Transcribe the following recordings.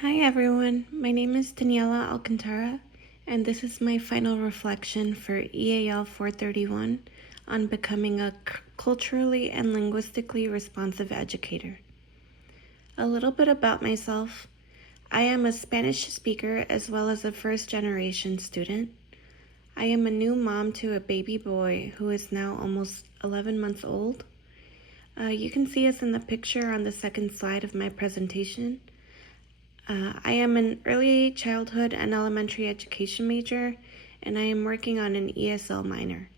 Hi everyone, my name is Daniela Alcantara, and this is my final reflection for EAL 431 on becoming a culturally and linguistically responsive educator. A little bit about myself. I am a Spanish speaker as well as a first generation student. I am a new mom to a baby boy who is now almost 11 months old. You can see us in the picture on the second slide of my presentation. I am an early childhood and elementary education major, and I am working on an ESL minor.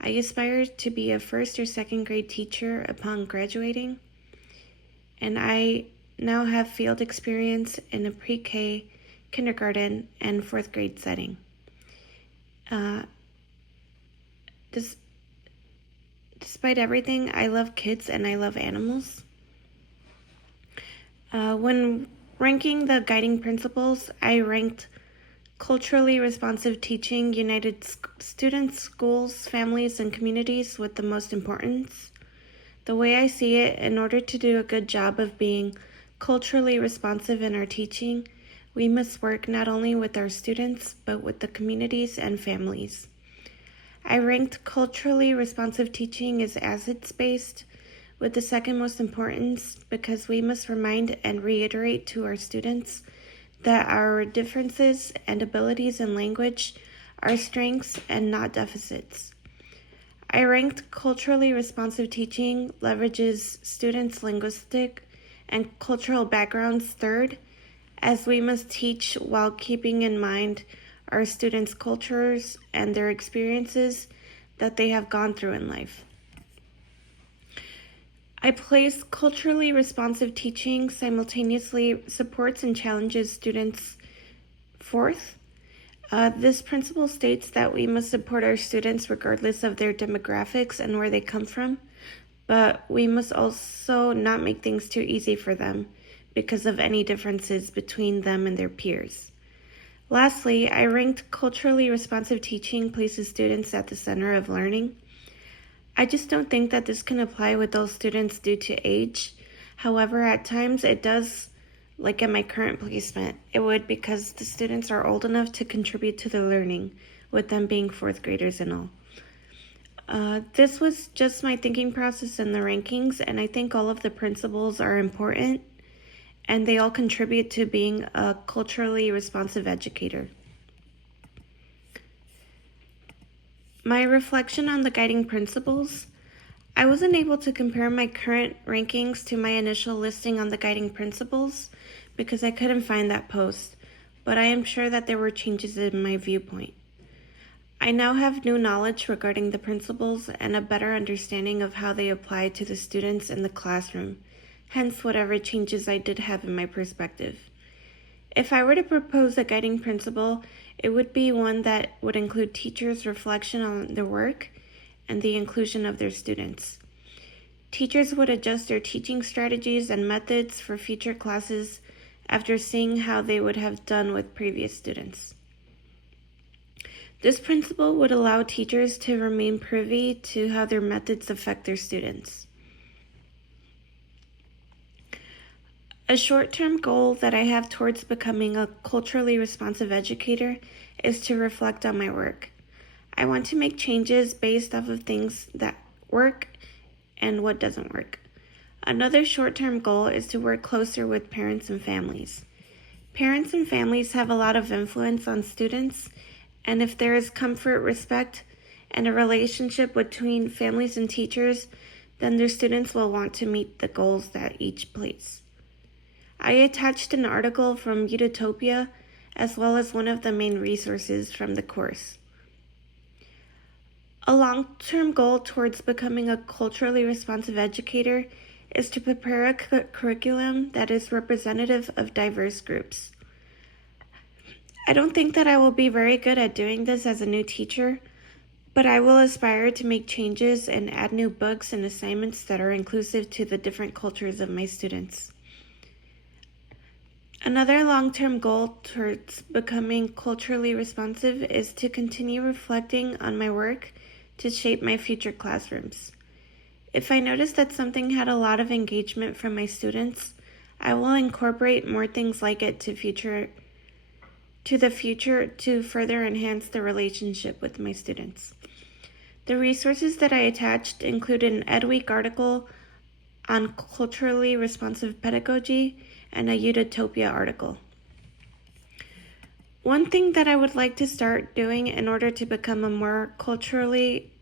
I aspire to be a first or second grade teacher upon graduating, and I now have field experience in a pre-K, kindergarten, and fourth grade setting. Despite everything, I love kids and I love animals. When ranking the guiding principles, I ranked culturally responsive teaching united students, schools, families, and communities with the most importance. The way I see it, in order to do a good job of being culturally responsive in our teaching, we must work not only with our students, but with the communities and families. I ranked culturally responsive teaching as assets-based, with the second most importance because we must remind and reiterate to our students that our differences and abilities in language are strengths and not deficits. I ranked culturally responsive teaching leverages students' linguistic and cultural backgrounds third, as we must teach while keeping in mind our students' cultures and their experiences that they have gone through in life. I place culturally responsive teaching simultaneously supports and challenges students. Fourth, this principle states that we must support our students regardless of their demographics and where they come from, but we must also not make things too easy for them because of any differences between them and their peers. Lastly, I ranked culturally responsive teaching places students at the center of learning. I just don't think that this can apply with those students due to age. However, at times it does, like at my current placement, it would because the students are old enough to contribute to the learning, with them being fourth graders and all. This was just my thinking process in the rankings, and I think all of the principles are important, and they all contribute to being a culturally responsive educator. My reflection on the guiding principles. I wasn't able to compare my current rankings to my initial listing on the guiding principles because I couldn't find that post, but I am sure that there were changes in my viewpoint. I now have new knowledge regarding the principles and a better understanding of how they apply to the students in the classroom, hence whatever changes I did have in my perspective. If I were to propose a guiding principle, it would be one that would include teachers' reflection on their work and the inclusion of their students. Teachers would adjust their teaching strategies and methods for future classes after seeing how they would have done with previous students. This principle would allow teachers to remain privy to how their methods affect their students. A short-term goal that I have towards becoming a culturally responsive educator is to reflect on my work. I want to make changes based off of things that work and what doesn't work. Another short-term goal is to work closer with parents and families. Parents and families have a lot of influence on students, and if there is comfort, respect, and a relationship between families and teachers, then their students will want to meet the goals that each place. I attached an article from Utopia as well as one of the main resources from the course. A long-term goal towards becoming a culturally responsive educator is to prepare a curriculum that is representative of diverse groups. I don't think that I will be very good at doing this as a new teacher, but I will aspire to make changes and add new books and assignments that are inclusive to the different cultures of my students. Another long-term goal towards becoming culturally responsive is to continue reflecting on my work to shape my future classrooms. If I notice that something had a lot of engagement from my students, I will incorporate more things like it to the future to further enhance the relationship with my students. The resources that I attached include an EdWeek article on culturally responsive pedagogy and a Utopia article. One thing that I would like to start doing in order to become a more culturally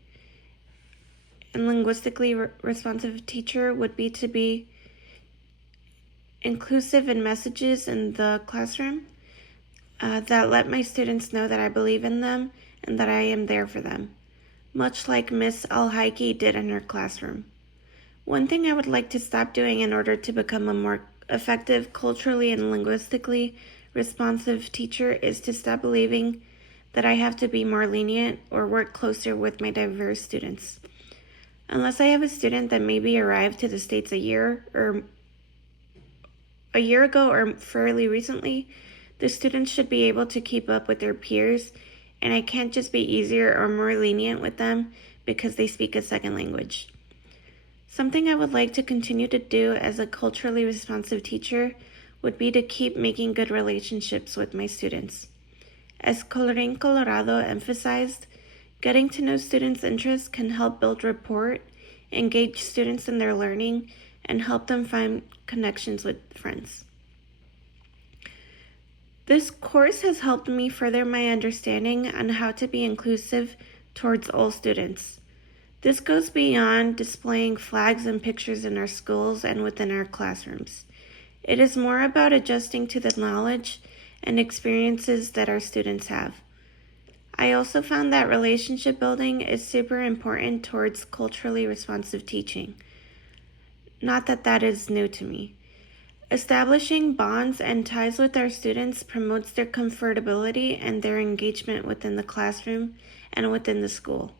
and linguistically responsive teacher would be to be inclusive in messages in the classroom that let my students know that I believe in them and that I am there for them, much like Miss Alhaiki did in her classroom. One thing I would like to stop doing in order to become a more effective culturally and linguistically responsive teacher is to stop believing that I have to be more lenient or work closer with my diverse students. Unless I have a student that maybe arrived to the States a year ago or fairly recently, the students should be able to keep up with their peers, and I can't just be easier or more lenient with them because they speak a second language. Something I would like to continue to do as a culturally responsive teacher would be to keep making good relationships with my students. As Colorín Colorado emphasized, getting to know students' interests can help build rapport, engage students in their learning, and help them find connections with friends. This course has helped me further my understanding on how to be inclusive towards all students. This goes beyond displaying flags and pictures in our schools and within our classrooms. It is more about adjusting to the knowledge and experiences that our students have. I also found that relationship building is super important towards culturally responsive teaching. Not that that is new to me. Establishing bonds and ties with our students promotes their comfortability and their engagement within the classroom and within the school.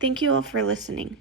Thank you all for listening.